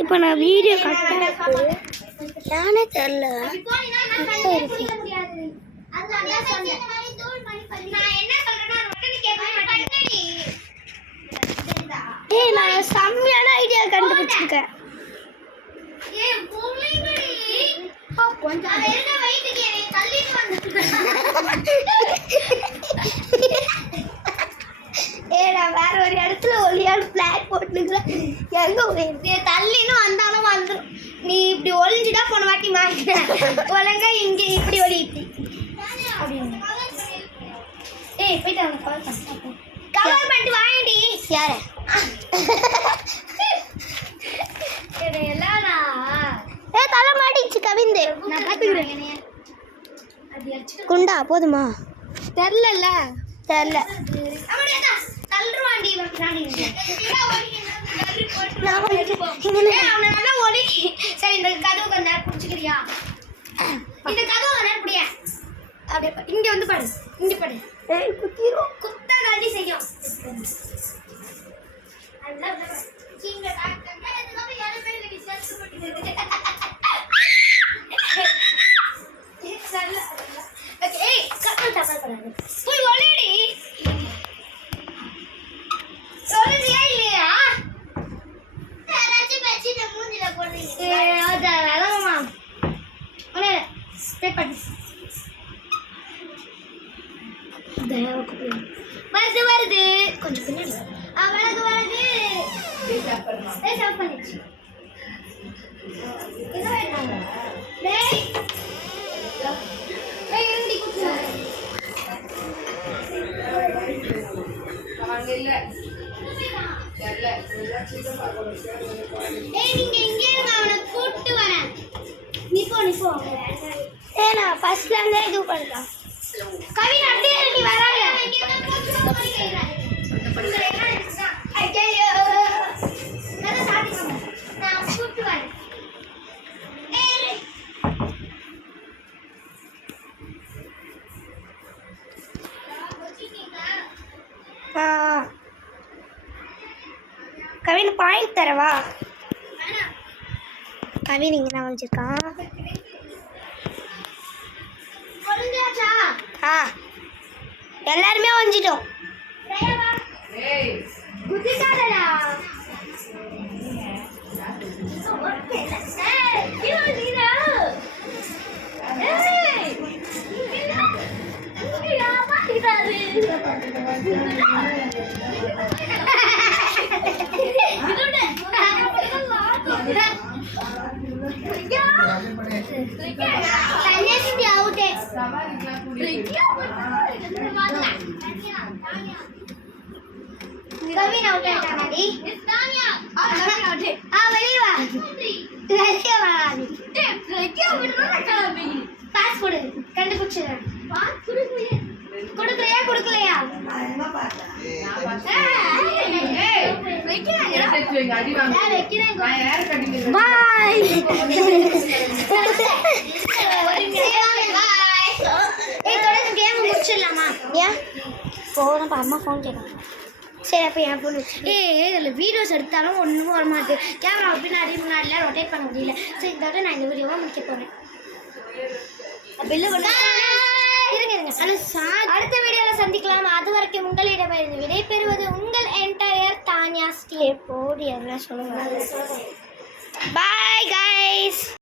இப்போ நான் வீடியோ கட்டாக நானே தெரில ஏய் நான் செம்மையான ஐடியா கண்டுபிடிச்சிருக்கேன். நான் வேற ஒரு இடத்துல ஒளியாடு பிளாக் போட்டுக்கிறேன். எங்க தள்ளின்னு வந்தாலும் வந்துடும். நீ இப்படி ஒளிஞ்சுட்டா போன வாட்டி வாங்கிட்டேன். ஒழுங்கா இங்க இப்படி ஒளி இப்படி அப்படின்னு. ஏய் போயிட்டு அவங்க கவர் பண்ணிட்டு வாங்கிடி. யார எல்லாரா ஏ தலை மாட்டிச்சு கவிந்து. நான் பார்த்துக்கிறேன். குண்டா போதுமா தெரில தெரில தள்ளுவாண்டி நல்லா ஒளி. சரி இந்த கதவு கொஞ்ச நேரம் பிடிச்சிக்கிறியா? இந்த கதவு கொஞ்ச நேரம் பிடியா? அப்படியே இங்க வந்து படு. இங்க படு. குத்திரும் குத்த காண்டி செய்யும். போய் ஒளிடி. சொல்லுறியா இல்லையா? வருது வருது கொஞ்சம் பின்னாடி விளக்கு வருது. நீங்க இங்கே இருங்க, அவனை கூப்பிட்டு வரேன். நீ போ நீ போ. ஏன்னா ஃபர்ஸ்ட்ல இருந்தே இது பண்ணலாம். கவின் அப்படியே நீ வராங்க. நான் கூப்பிட்டு வரேன். கவின் பாயிண்ட் தரவா? கவின் இங்கே நான் வச்சிருக்கான். எல்லாருமே வந்துட்டோம். கவின் அவுட் ஆயிட்டானடி. தானியா கவின் அவுட். வெளிய வா. வெளிய வா. ரெக்கியா விடுறா கலபி. பாஸ் கொடு. கண்டுபிடிச்சறேன். பாஸ் குடுக்கலையா? கொடுக்கலையா? அம்மா பாத்தா. நான் பாத்தேன். ஏய் வைக்கிறாங்க. எடுத்து வைங்க அடி வாங்க. நான் வைக்கிறேன். நான் யார கட்டிங்க. பை. ஏய் தொடர்ந்து கேம் முடிச்சிடலாமா? ஏன் போறோம். அம்மா ஃபோன் கேட்குறாங்க. சரி அப்போ என் ஃபோன் இதில் வீடியோஸ் எடுத்தாலும் ஒன்றும் வர மாட்டேது. கேமரா பின்னாடி முன்னாடிலாம் ரொட்டேட் பண்ண முடியல. சரி இதோட நான் இந்த வீடியோவை முடிக்க போகிறேன். இருங்க ஆனால் அடுத்த வீடியோவில் சந்திக்கலாம். அது வரைக்கும் உங்களிடமிருந்து விடை பெறுவது உங்கள் என்டையர் தானியா ஸ்டே போடி அதெல்லாம் சொல்லுங்கள். பாய்.